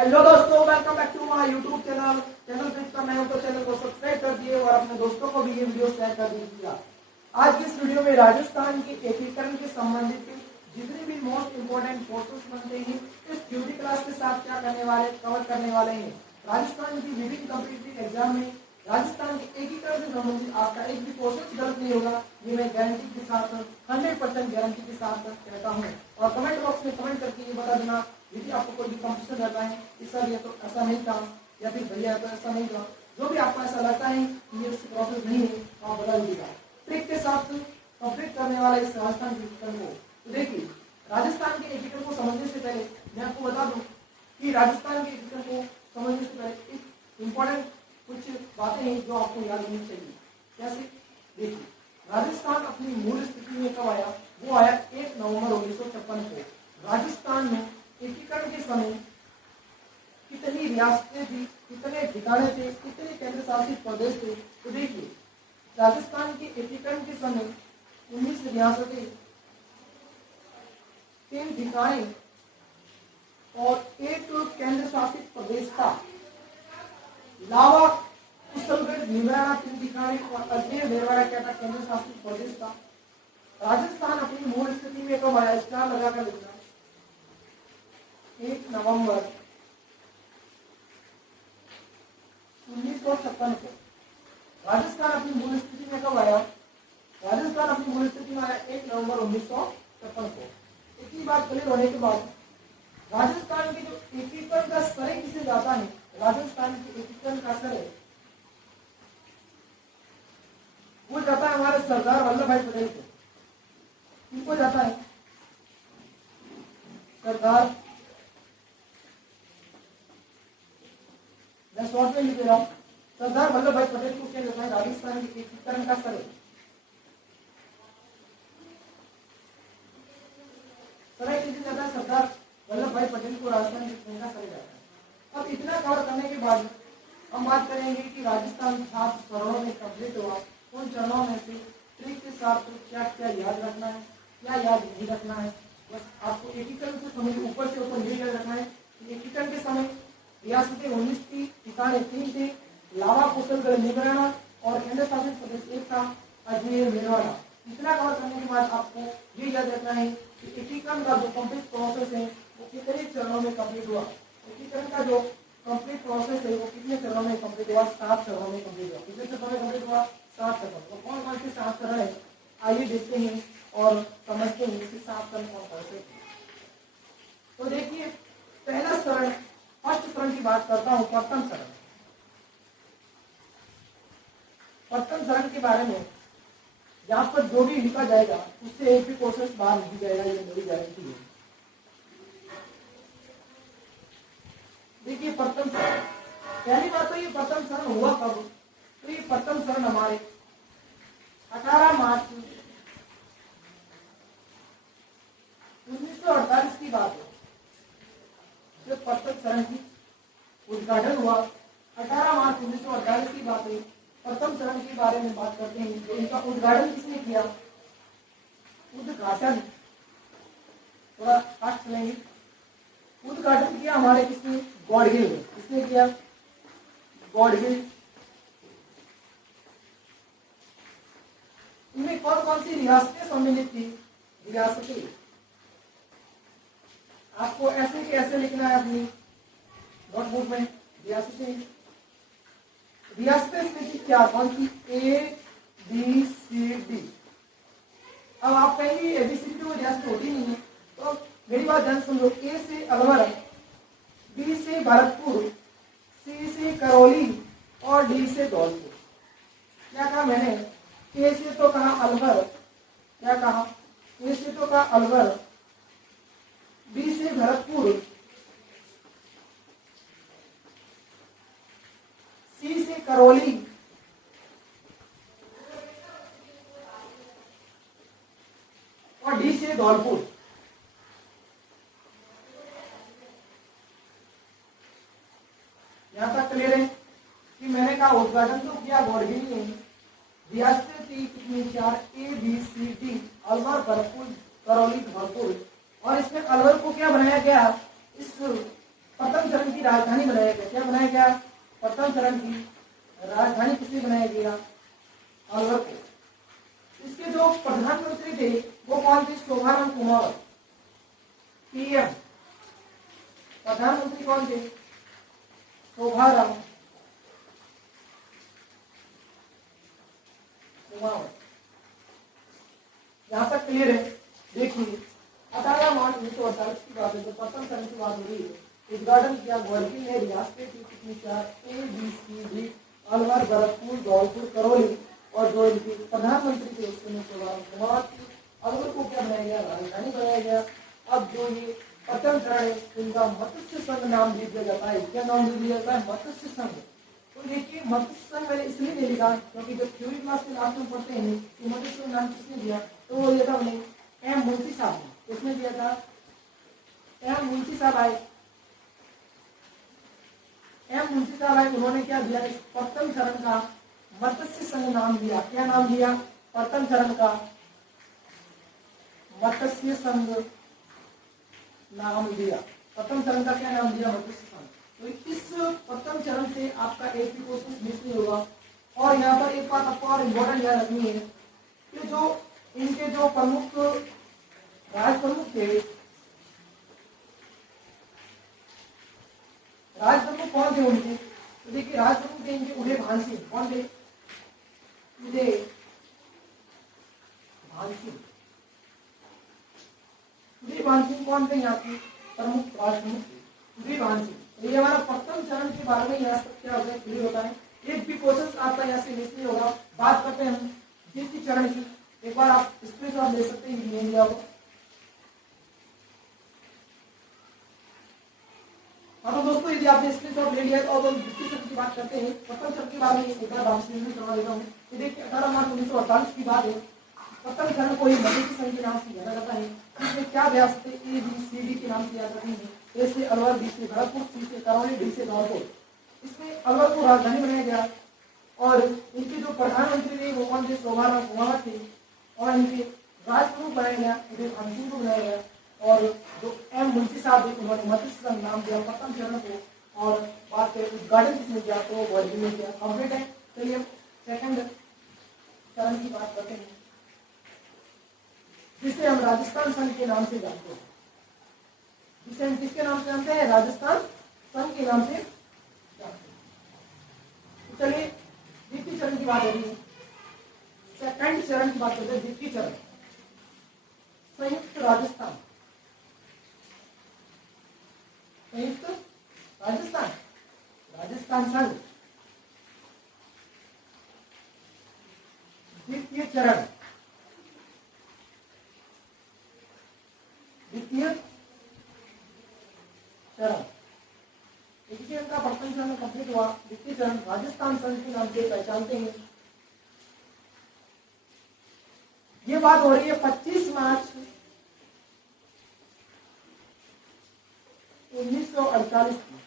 Hello दोस्तों, welcome back to my YouTube channel visit करना है तो चैनल को सब्सक्राइब कर दिए और अपने दोस्तों को भी ये वीडियो शेयर कर दीजिएगा। आज की इस वीडियो में राजस्थान के एकीकरण के संबंधित जितने भी मोस्ट इंपोर्टेंट कोर्सेस बनते हैं इस थ्योरी क्लास के साथ क्या करने वाले कवर करने वाले हैं। राजस्थान की विभिन्न कॉम्पिटिटिव एग्जाम में राजस्थान के एकीकरण से संबंधित आपका एक भी क्वेश्चन गलत नहीं होगा, ये मैं गारंटी के साथ 100% गारंटी के साथ कहता हूँ। और कमेंट बॉक्स में कमेंट करके ये बता देना यदि आपको कोई भी कंपटीशन रहता है इस सर ये तो ऐसा नहीं था या फिर भैया तो ऐसा नहीं था, जो भी आपको ऐसा लगता है ये प्रोसेस नहीं है आप बता दीजिएगा। ट्रिक के साथ कंप्लीट करने वाला इस राजस्थान के एकीकरण को तो देखिए, राजस्थान के एकीकरण को समझने से पहले मैं आपको बता दूं कि राजस्थान के एकीकरण को समझने से पहले एक इम्पोर्टेंट कुछ बातें हैं जो आपको याद होनी चाहिए। जैसे देखिए, राजस्थान अपनी मूल स्थिति में कब आया? वो आया 1 नवंबर 1956 को। राजस्थान में एकीकरण के समय कितनी रियासतें थी, कितने ठिकाने थे, कितने केंद्र शासित प्रदेश थे? तो देखिए, राजस्थान के एकीकरण के समय 19 रियासतें, 3 ठिकाने और 1 केंद्र शासित प्रदेश था। लावा, कुशलगढ़, नीमराना 3 ठिकाने और अजमेर भीलवाड़ा क्या था? केंद्र शासित प्रदेश था। राजस्थान अपनी मूल स्थिति में कब आया? स्टार लगाकर लिखना 1 नवंबर 1956 को। राजस्थान अपनी मूल स्थिति में कब आया? राजस्थान अपनी मूल स्थिति में आया 1 नवंबर 1956 को। इतनी बात क्लियर होने के बाद राजस्थान के जो एकीकरण का श्रेय किसे जाता है? राजस्थान के एकीकरण का श्रेय वो जाता है हमारे सरदार वल्लभ भाई पटेल को। किनको जाता है? सरदार, मैं शॉर्ट में लिख दे रहा हूं, सरदार वल्लभ भाई पटेल को क्या जाता है? राजस्थान के एकीकरण का श्रेय किसे जाता है? सरदार वल्लभ भाई पटेल को राजस्थान के एकीकरण का श्रेय जाता है। अब इतना कवर करने के बाद हम बात करेंगे कि राजस्थान 7 चरणों में कंप्लीट हुआ। उन चरणों में से ट्रिक के साथ क्या क्या याद रखना है, क्या याद नहीं रखना है, बस आपको एकीकरण से समझ ऊपर से ऊपर ये याद रखना है कि एकीकरण के समय रियासतें 19 थी, ठिकाने 3 थे, लावा, कुशलगढ़, नीमराना और केंद्र शासित प्रदेश 1 था, अजमेर, भीलवाड़ा। इतना कवर करने के बाद आपको ये याद रखना है कि एकीकरण का जो कंप्लीट प्रोसेस है वो कितने चरणों में कंप्लीट हुआ। एकीकरण का जो कंप्लीट प्रोसेस है वो कितने चरणों में कंप्लीट हुआ? 7 चरणों में कंप्लीट हुआ। कितने चरणों में कंप्लीट हुआ? 7 चरण। तो कौन कौन से 7 चरण है आइए देखते हैं और समझते हैं कि 7 चरण कौन कौन से। तो देखिए, पहला चरण, फर्स्ट चरण की बात करता हूं, प्रथम चरण। प्रथम चरण के बारे में यहाँ पर जो भी लिखा जाएगा उससे एक भी क्वेश्चन बाहर नहीं जाएगा, ये मेरी गारंटी है। देखिए, प्रथम चरण, पहली बात तो ये प्रथम चरण हुआ कब? तो ये प्रथम चरण हमारे 18 मार्च 1948 की बात है जब प्रथम चरण की उद्घाटन हुआ। 18 मार्च 1948 की बात है। प्रथम चरण के बारे में बात करते हैं तो इनका उद्घाटन किसने किया? उद्घाटन थोड़ा फास्ट चलेंगे। उद्घाटन किया हमारे किसने? गॉडगिल ने। किसने किया? गॉडगिल। इनमें कौन कौन सी रियासतें सम्मिलित थी? रियासतें आपको ऐसे के ऐसे लिखना है अपनी नोटबुक में। रियासतें, रियासतें इसमें थी क्या? कौन सी? ABCD। अब आप कहेंगे ABCD में रियासत होती नहीं है, तो मेरी बात ध्यान सुन लो। A से अलवर, B से भरतपुर, C से करौली और D से धौलपुर। क्या कहा मैंने? A से तो कहा अलवर, क्या कहा? A से तो कहा अलवर, B से भरतपुर, C से करौली और D से धौलपुर। यहां तक क्लियर है कि मैंने कहा उद्घाटन तो किया गॉडगिल ने। रियासतें थी कितनी? 4, ABCD, अलवर, भरतपुर, करौली, धौलपुर। और इसमें अलवर को क्या बनाया गया? इस प्रथम चरण की राजधानी बनाया गया। क्या बनाया गया? प्रथम चरण की राजधानी किसे बनाया गया? अलवर को। इसके जो प्रधानमंत्री थे वो कौन थे? शोभाराम कुमार। पीएम प्रधानमंत्री कौन थे? शोभाराम कुमार। यहाँ तक क्लियर है? देखिए 18 मार्च 1948 की बात है, तो प्रथम चरण की बात हो रही है। उद्घाटन किया गोरखी ने रियासत की कितनी? 4 ABCD अलवर, भरतपुर, धौलपुर, करौली और जो इनके प्रधानमंत्री थे उसमें शोभाराम कुमार थी। अलवर को क्या बनाया गया? राजधानी बनाया गया। अब जो ये प्रथम चरण है इनका मत्स्य संघ नाम दे दिया जाता है। क्या नाम दे दिया जाता है? मत्स्य संघ। तो देखिए मत्स्य संघ मैंने इसलिए नहीं लिखा क्योंकि जब थ्योरी क्लास के लास्ट में पढ़ते हैं कि मत्स्य संघ नाम किसने दिया, तो वो दिया था उन्हें एम मुंशी साहब ने। उसने दिया था एम मुंशी साहब आए। एम मुंशी साहब आए, उन्होंने क्या दिया? प्रथम चरण का मत्स्य संघ नाम दिया। क्या नाम दिया? प्रथम चरण का मत्स्य संघ नाम दिया। प्रथम चरण का क्या नाम दिया? मत्स्य संघ। तो इस प्रथम चरण से आपका एक भी क्वेश्चन मिस नहीं होगा। और यहाँ पर एक बात आपको और इम्पोर्टेंट याद रखनी है कि जो इनके जो प्रमुख राज प्रमुख थे, राज प्रमुख कौन थे उनके? तो देखिए राज प्रमुख थे इनके उदय भान सिंह। कौन थे? उदय भान सिंह। उदय भान सिंह कौन थे? यहाँ के प्रमुख राज प्रमुख थे उदय भान सिंह। ये हमारा प्रथम चरण के बारे में यहाँ तक क्या होता है? क्लियर होता है। एक भी क्वेश्चन आपका यहाँ से मिस नहीं होगा। बात करते हैं हम द्वितीय चरण की। एक बार आप स्क्रीनशॉट ले सकते हैं, ले लिया होगा। हाँ तो दोस्तों यदि आपने स्क्रीनशॉट ले लिया तो अब हम द्वितीय चरण की बात करते हैं। प्रथम चरण के बारे में एक बार वापस रिव्यू करवा देता हूँ। ये देखिए 18 मार्च 1948 की बात है। प्रथम चरण को ही मत्स्य संघ के नाम से जाना जाता है। इसमें क्या अभ्यास थे? ABCD के नाम से याद रखेंगे। ए से अलवर, बी से भरतपुर, सी से करौली, डी से धौलपुर। इसमें अलवर को राजधानी बनाया गया और इनके जो प्रधानमंत्री थे वो कौन थे? शोभाराम कुमार थे। और इनके राज प्रमुख बनाया गया उदय भान सिंह को बनाया गया। और जो एम मुंशी साहब थे उन्होंने मत्स्य संघ नाम दिया प्रथम चरण को। और बात करें उद्घाटन किसने किया? तो वर्गी में किया। कंप्लीट है। चलिए सेकंड चरण की बात करते हैं जिसे हम राजस्थान संघ के नाम से जानते हैं। जिसे हम किसके नाम से जानते हैं? राजस्थान संघ के नाम से जानते हैं। तो चलिए द्वितीय चरण की बात हो रही है। सेकंड चरण की बात करते हैं। द्वितीय चरण संयुक्त राजस्थान, संयुक्त राजस्थान, राजस्थान संघ। द्वितीय चरण, द्वितीय चरण देखिए इनका प्रथम चरण कंप्लीट हुआ। द्वितीय चरण राजस्थान संघ के नाम से पहचानते हैं। ये बात हो रही है 25 मार्च 1948 की।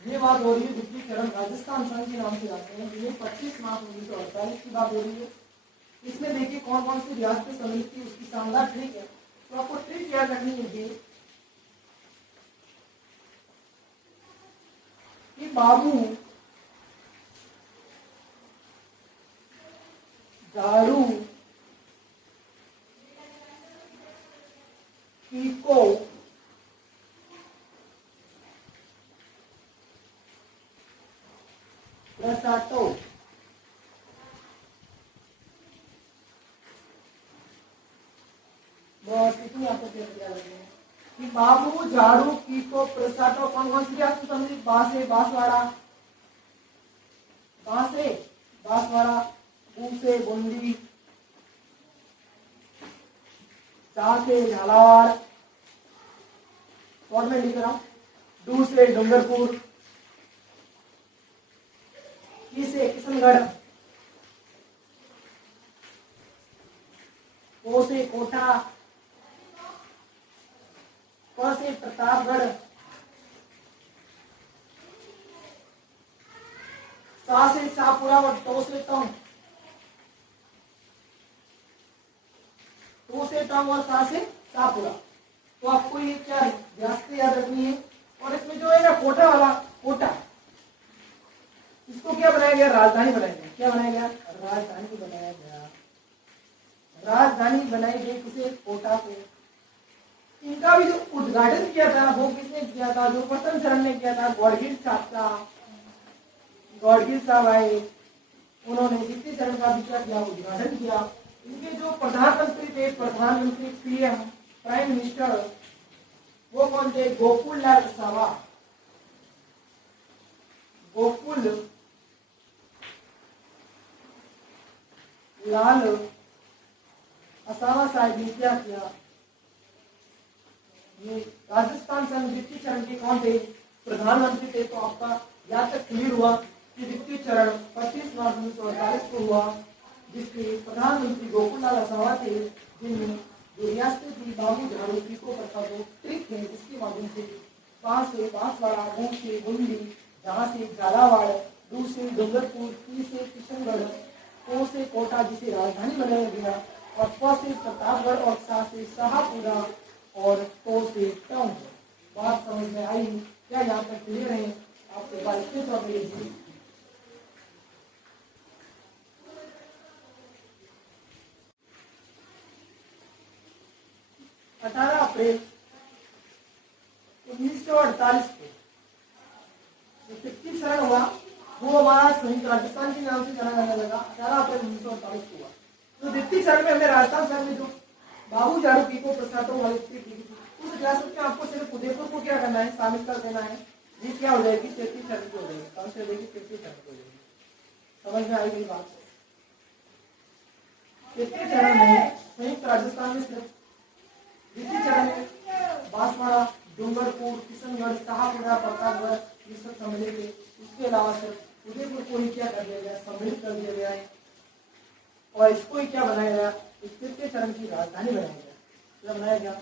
ये बात हो रही है द्वितीय चरण राजस्थान संघ के नाम से जानते हैं। ये 25 मार्च 1948 की बात हो रही है। इसमें देखिए कौन कौन सी रियासतें सम्मिलित थी, उसकी शानदार ट्रिक है। तो आपको ट्रिक याद रखनी है कि बाबू झाड़ू पीको रसाटो बस इतनी आपको याद रखनी है कि बाबू झाड़ू पीको प्रसाटो कौन कौन सी रियासत सम्मिलित? बांसे बांसवाड़ा, बांसे बांसवाड़ा, से बूंदी, से झालावाड़, और मैं लिख रहा हूं डू से डूंगरपुर, की से किशनगढ़, को से कोटा, प से प्रतापगढ़, सा से शाहपुरा और टो से टोंक, टो से टोंक और सा से शाहपुरा। तो आपको ये क्या रियासतें याद रखनी है। और इसमें जो है ना कोटा वाला कोटा, इसको क्या बनाया गया, राजधानी बनाया गया। क्या बनाया गया, राजधानी बनाया गया। राजधानी बनाई गई किसे, कोटा को। इनका भी जो उद्घाटन किया था वो किसने किया था, जो प्रथम चरण ने किया था, गौड़गिल साहब आए, उन्होंने द्वितीय चरण का भी क्या किया, उद्घाटन किया। इनके जो प्रधानमंत्री थे, प्रधानमंत्री पीएम प्राइम मिनिस्टर, वो कौन थे, गोकुल लाल असावा। गोकुल लाल असावा साहब ने क्या किया, ये राजस्थान संघ द्वितीय चरण के कौन थे, प्रधानमंत्री थे। तो आपका यहाँ तक क्लियर हुआ कि द्वितीय चरण 25 मार्च 1948 को हुआ, जिसके प्रधानमंत्री गोकुल लाल असावा थे, जिनमें जो रियासतें थी बाबू झाड़ू पीको प्रसाद ट्रिक है, जिसके माध्यम से पास से बांसवाड़ा, बू से बुंदी, जहाँ से झालावाड़, डू से डूंगरपुर, टी से किशनगढ़, को से कोटा जिसे राजधानी बनाया गया, और प से प्रतापगढ़ और सा से शाहपुरा और तो से टाउन। बात समझ में आई क्या, यहाँ तक क्लियर है। आपके पास किस वक्त लीजिए 18 अप्रैल 1948 को जो 33 चरण हुआ वो हमारा संयुक्त राजस्थान के नाम से जाना जाने लगा। 18 अप्रैल 1948 को हुआ। तो द्वितीय चरण में हमने राजस्थान संघ में जो बाबू झाड़ू पीको प्रसाद वाली उस रियासत में आपको सिर्फ उदयपुर को क्या करना है, शामिल कर देना है। ये क्या हो जाएगी, 33 चरण की हो जाएगी। कौन सी हो जाएगी, 33 चरण की हो जाएगी। समझ में आई गई बात। 33 चरण में संयुक्त राजस्थान में सिर्फ द्वितीय चरण में बांसवाड़ा, डूंगरपुर, किशनगढ़, शाहपुरा, प्रतापगढ़ ये सब सम्मिलित है। इसके अलावा सिर्फ उदयपुर को ही क्या कर दिया गया, सम्मिलित कर दिया गया है, और इसको ही क्या बनाया गया, तृतीय चरण की राजधानी बनाया गया। क्या बनाया गया,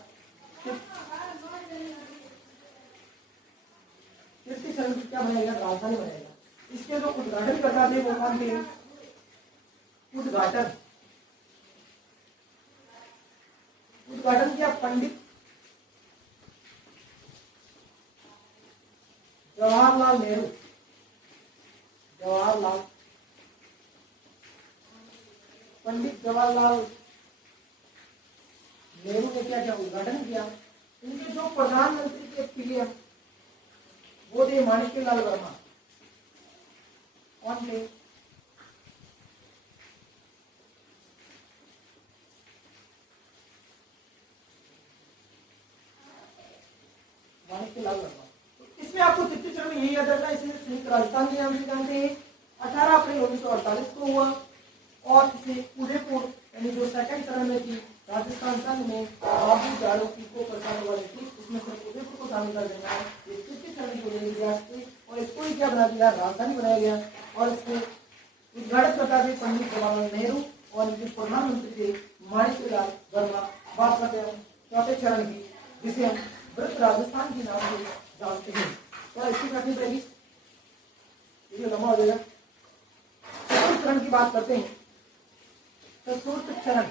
तृतीय चरण की क्या बनाया गया, राजधानी बनाया गया। इसके जो उद्घाटन करता थे वो कौन थे, उद्घाटन किया पंडित जवाहरलाल नेहरू। पंडित जवाहरलाल नेहरू ने क्या किया, उद्घाटन किया। इनके जो प्रधानमंत्री के पीएम वो थे माणिक्यलाल वर्मा। कौन थे, माणिक्यलाल वर्मा। तो इसमें आपको तृतीय चरण में यही याद रखना है, इसे संयुक्त राजस्थान के नाम से जानते हैं। 18 अप्रैल 1948 को हुआ, और इसे उदयपुर यानी जो सेकंड चरण में थी राजस्थान संघ में बाबू झाड़ू पीको प्रसाद वाले थी, उसमें सिर्फ उदयपुर को शामिल कर देना है। ये तृतीय चरण की रियासत, और इसको ही क्या बना दिया, राजधानी बनाया गया। और इसको उद्घाटन करता थे पंडित जवाहरलाल नेहरू, और इनके प्रधानमंत्री थे माणिक्यलाल वर्मा। बात करते हैं चौथे चरण की, जिसे हम वृत्त राजस्थान के नाम से जानते हैं। क्या इसकी कठिन रहेगी, ये लंबा हो जाएगा। चतुर्थ चरण की बात करते हैं। चतुर्थ चरण,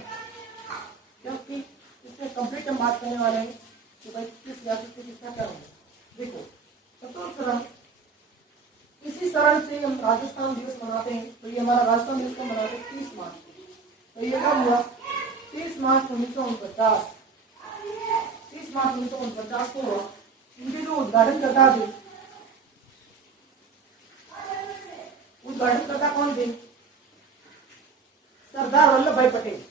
क्योंकि इसमें कंप्लीट हम बात करने वाले हैं कि भाई किस रियासत से किसका क्या होगा। देखो चतुर्थ चरण, इसी चरण से हम राजस्थान दिवस मनाते हैं। तो ये हमारा राजस्थान दिवस को मनाते हैं 30 मार्च। तो ये कब हुआ, 30 मार्च 1949। 30 मार्च 1949 को हुआ। इनके जो उद्घाटन करता थे, उद्घाटन करता कौन थे, सरदार वल्लभ भाई पटेल।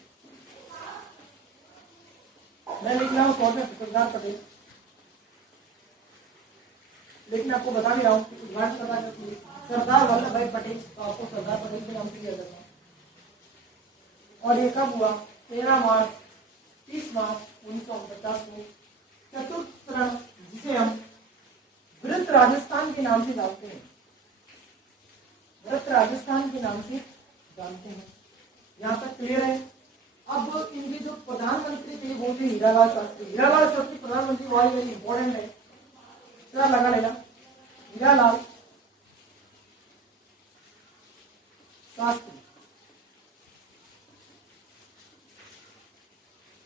मैं लिख रहा हूँ शॉर्ट में सरदार पटेल, लेकिन आपको बता भी रहा हूँ कि उद्घाटन करता सरदार वल्लभ भाई पटेल। तो आपको सरदार पटेल के नाम से किया जाता है। और ये कब हुआ, 13 मार्च 30 मार्च 1949 को। चतुर्थ चरण, जिसे हम वृत्त राजस्थान के नाम से जानते हैं, वृत्त राजस्थान के नाम से जानते हैं। यहाँ तक क्लियर है। अब इनके जो प्रधानमंत्री थे वो थे हीरालाल शास्त्री। हीरालाल शास्त्री प्रधानमंत्री वाली वेरी इंपॉर्टेंट है, क्या लगा लेना, हीरालाल शास्त्री।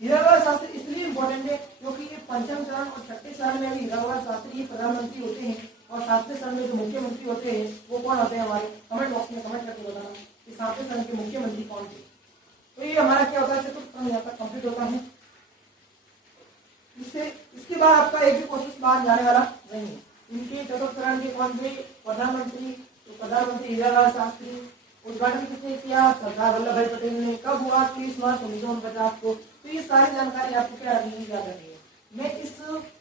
हीरालाल शास्त्री इसलिए इंपॉर्टेंट है क्योंकि ये पंचम चरण और छठे चरण में भी रघुवर शास्त्री प्रधानमंत्री होते हैं और सातवें चरण में जो मुख्यमंत्री होते हैं वो कौन होते हैं हमारे, कमेंट बॉक्स में कमेंट करके बताना कि सातवें चरण के मुख्यमंत्री कौन थे। तो ये हमारा क्या होता है, चतुर्थ चरण यहाँ तक कंप्लीट होता है। इसके बाद आपका एक भी क्वेश्चन बाहर जाने वाला नहीं है। इनके चतुर्थ चरण के कौन थे, प्रधानमंत्री, तो प्रधानमंत्री हीरालाल शास्त्री। उद्घाटन किसने किया, सरदार वल्लभ भाई पटेल ने। कब हुआ, 30 मार्च 1949 को। तो ये सारी जानकारी आपको क्या रखनी है, याद रखनी है। मैं इस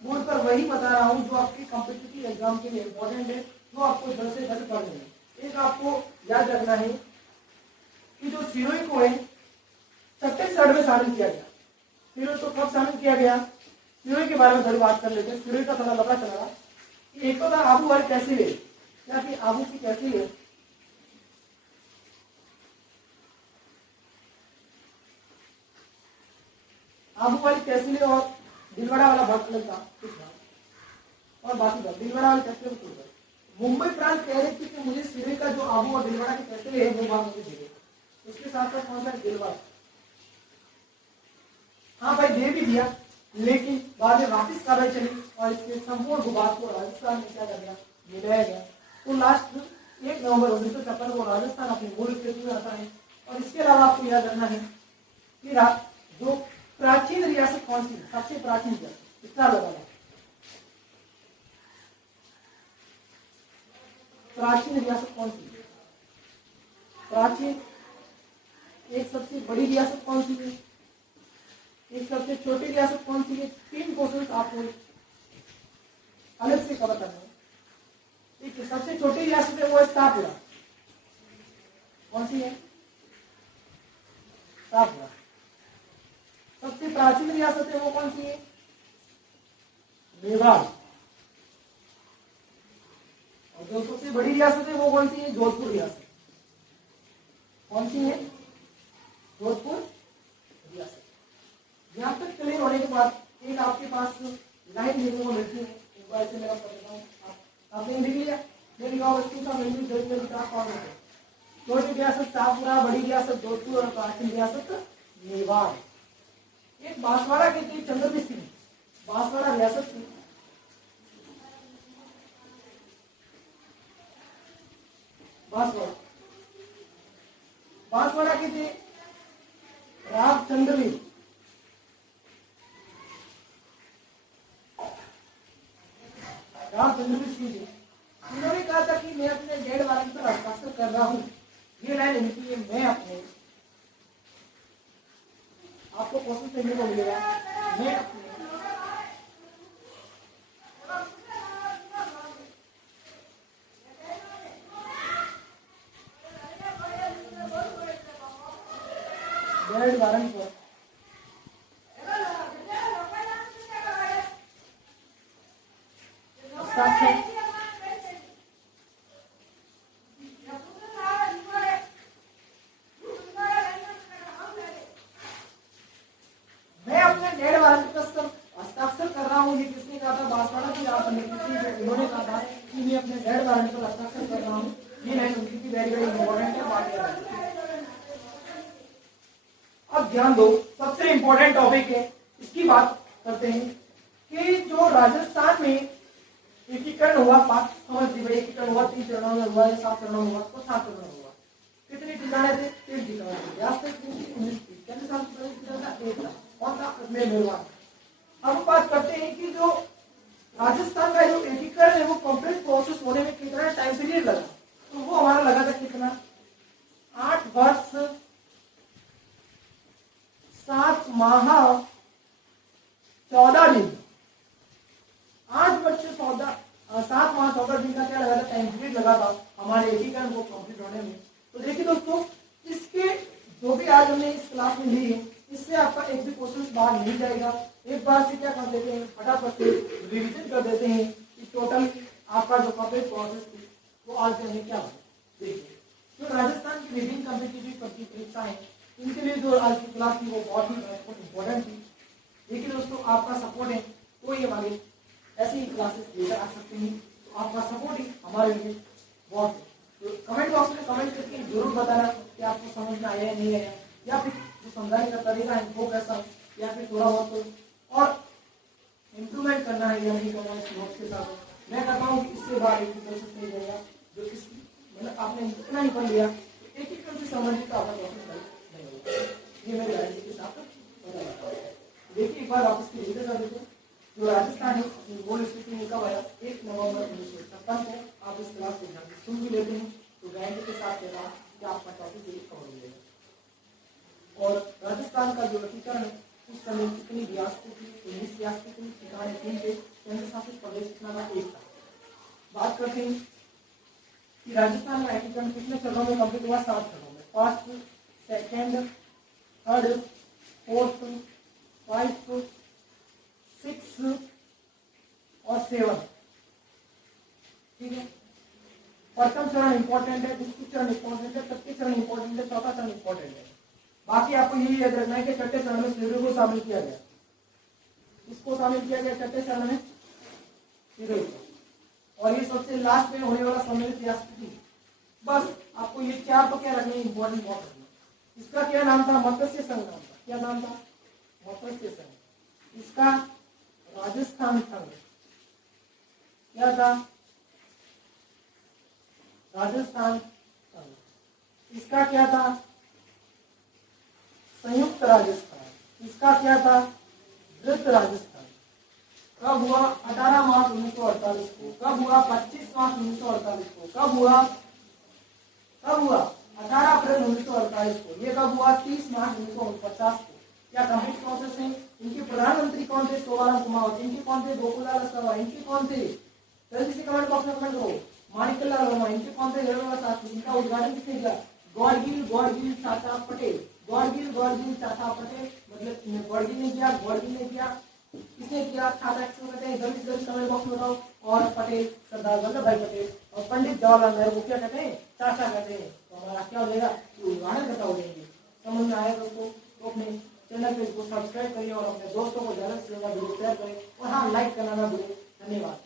बोर्ड पर वही बता रहा हूँ जो आपके कॉम्पिटिटिव एग्जाम के लिए इम्पोर्टेंट है, जो आपको जल्द से जल्द पढ़ना है। एक आपको याद रखना है कि जो सिरोही को है छठे चरण में शामिल किया गया। सिरोही को कब शामिल किया गया, सिरोही के बारे में थोड़ी बात कर लेते हैं। सिरोही का थोड़ा लंबा चला रहा। एक तो था आबू वाली तहसील है, क्या कि आबू की तहसील है, आबू वाली तहसील और दिलवाड़ा वाला भाग अलग था और बाकी भाग दिलवाड़ा वाली तहसील मुंबई प्रांत कह रही थी कि मुझे सिरोही का जो आबू और दिलवाड़ा की तहसील है वो भाग मुझे दे। उसके साथ साथ कौन सा दिलवाड़ा, हाँ भाई दे भी दिया, लेकिन बाद में वापिस कार्रवाई चली और इसके संपूर्ण भूभाग को राजस्थान में क्या कर दिया, मिलाया गया। तो लास्ट 1 नवंबर 1956 को राजस्थान अपने मूल स्थिति में आता है। और इसके अलावा आपको याद रखना है कि जो प्राचीन रियासत कौन सी, सबसे प्राचीन रियासत कितना लगाना, प्राचीन रियासत कौन सी, प्राचीन, एक सबसे बड़ी रियासत कौन सी है, एक सबसे छोटी रियासत कौन सी है। 3 क्वेश्चन आपको अलग से कवर करना है। एक सबसे छोटी रियासत है वो है सातपुरा, कौन सी है, सातपुरा। सबसे प्राचीन रियासत है वो कौन सी है, मेवाड़। और जो सबसे बड़ी रियासत है वो कौन सी है, जोधपुर रियासत। कौन सी है, जोधपुर रियासत। यहाँ तक क्लियर होने के बाद एक आपके पास लाइन देखने को मिलती है, एक बार ऐसे मेरा पढ़ता हूँ, आपने लिख लिया, मैं लिखा वस्तु का मेन्यू जल्दी कौन है। छोटी रियासत सातपुरा, बड़ी रियासत जोधपुर और प्राचीन रियासत मेवाड़। एक बांसवाड़ा की थी चंद्रवीर सिंह, बांसवाड़ा रियासत थी। बांसवाड़ा की थी राव चंद्रवीर, राव चंद्रवीर सिंह जी। उन्होंने कहा था कि मैं अपने डेढ़ वारंट पर हस्ताक्षर कर रहा हूँ। ये लाइन लिखी है, मैं अपने, आपको क्वेश्चन देखने को मिलेगा, मैं अपने डेढ़ वारंट पर हस्ताक्षर हस्ताक्षर कर रहा हूँ। ये किसने कहा था, बांसवाड़ा की राव चंद्रवीर सिंह। उन्होंने कहा था कि मैं अपने डेढ़ वारंट पर हस्ताक्षर कर रहा हूँ। ये लाइन उनकी की वेरी वेरी इंपॉर्टेंट है। अब ध्यान दो, सबसे इंपॉर्टेंट टॉपिक है, इसकी बात करते हैं कि जो राजस्थान में एकीकरण हुआ, एकीकरण हुआ 3 चरणों में हुआ या 7 चरणों में हुआ, तो 7 चरणों में हुआ। कितने ठिकाने थे, 3 ठिकाने थे। कौन सा, अजमेर मेरवाड़। अब बात करते हैं कि जो राजस्थान का जो एकीकरण है वो कंप्लीट प्रोसेस होने में कितना टाइम पीरियड लगा, तो वो हमारा लगा था कितना, 8 वर्ष 7 माह 14 दिन। 8 वर्ष 7 माह 14 दिन का क्या लगा था, टाइम पीरियड लगा था हमारे एकीकरण को कंप्लीट होने में। तो देखिए दोस्तों, इसके जो भी आज हमने इस क्लास में ली है, इससे आपका एक भी क्वेश्चन बाहर नहीं जाएगा। एक बार से क्या कर देते हैं, फटाफट से रिविजन कर देते हैं कि टोटल आपका जो कंप्लीट प्रोसेस थी वो आज में क्या होगा। देखिए, जो राजस्थान की विभिन्न कॉम्पिटिटिव परीक्षा है, इनके लिए जो आज की क्लास थी वो बहुत ही इम्पोर्टेंट थी। देखिए दोस्तों, आपका सपोर्ट है तो ये हमारे ऐसी ही क्लासेस लेकर आ सकते हैं। तो आपका सपोर्ट ही हमारे लिए बहुत है। तो कमेंट बॉक्स में कमेंट करके जरूर बताना कि आपको समझ में आया या नहीं आया, या फिर जो समझाने का तरीका है वो कैसा, या फिर थोड़ा बहुत और इम्प्रूवमेंट करना है या नहीं करना है इस नोट्स के साथ। मैं कहता हूँ कि इससे बाहर एक भी प्रोसेस नहीं जाएगा। जो इस मतलब आपने इतना ही पढ़ लिया, एकीकरण से संबंधित आपका प्रोसेस नहीं होगा। ये मेरे गारंटी के साथ बता। देखिए एक बार वापस से रिविजन कर देते हैं। जो राजस्थान है अपनी गोल्ड स्थिति में कब आया? 1 नवंबर 1956 को। आप इस क्लास को ध्यान से सुन भी लेते हैं तो गारंटी के साथ कहता कि आपका टॉपिक ये कवर हो जाएगा। और राजस्थान का जो एकीकरण है उस समय कितनी रियासतें थी? 19 रियासतें थी, ठिकाने 3 थे, केंद्र शासित प्रदेश कितना था? 1 था। बात करते हैं कि राजस्थान का एकीकरण कितने चरणों में कंप्लीट हुआ? 7 चरणों में। फर्स्ट, सेकेंड, थर्ड, फोर्थ, 5, 6 और 7। ठीक है। प्रथम चरण इंपॉर्टेंट है, द्वितीय चरण इंपॉर्टेंट है, तृतीय चरण इंपॉर्टेंट है, चौथा चरण इंपॉर्टेंट है। बाकी आपको यही याद रखना है कि छठे चरण में सूर्य को शामिल किया गया। इसको शामिल किया गया छठे चरण में, सूर्य को। और ये सबसे लास्ट में होने वाला सम्मिलित रियासत थी। बस आपको ये 4 तो क्या रखने इंपॉर्टेंट बहुत रखना। इसका क्या नाम था? मत्स्य संघ नाम था। क्या नाम था? मत्स्य संघ। इसका राजस्थान संघ क्या था? राजस्थान संघ। इसका क्या था? संयुक्त राजस्थान। इसका क्या था? वृत्त राजस्थान। कब हुआ? 18 मार्च 1948 को। कब हुआ? 25 मार्च 1948 को। कब हुआ? 18 अप्रैल 1948 को। ये कब हुआ? 30 मार्च 1949 को। क्या कंप्लीट प्रोसेस है? इनके प्रधानमंत्री कौन थे? सोवाराम कुमावत। इनके कौन थे? गोकुललाल असावा। इनके कौन थे? जल्दी से कमेंट बॉक्स में कमेंट करो। माणिकलाल वर्मा। इनके कौन थे? हिरणलाल शास्त्री। इनका उद्घाटन किसने किया? गौड़गिल चाचा पटेल। गौड़गिल चाचा पटेल, मतलब गौड़गिल ने किया। किसने किया? छात्र किसको कहते हैं? जल्दी से जल्दी कमेंट बॉक्स में बताओ। और पटेल सरदार वल्लभ भाई पटेल और पंडित जवाहरलाल नेहरू को क्या कहते हैं? चाचा कहते हैं। तो हमारा क्या हो जाएगा? उदाहरण बता हो जाएंगे। समझ में आया दोस्तों? तो अपने चैनल पे इसको सब्सक्राइब करिए और अपने दोस्तों को ज्यादा से ज्यादा वीडियो शेयर करें और हाँ, लाइक करना ना भूलें। धन्यवाद।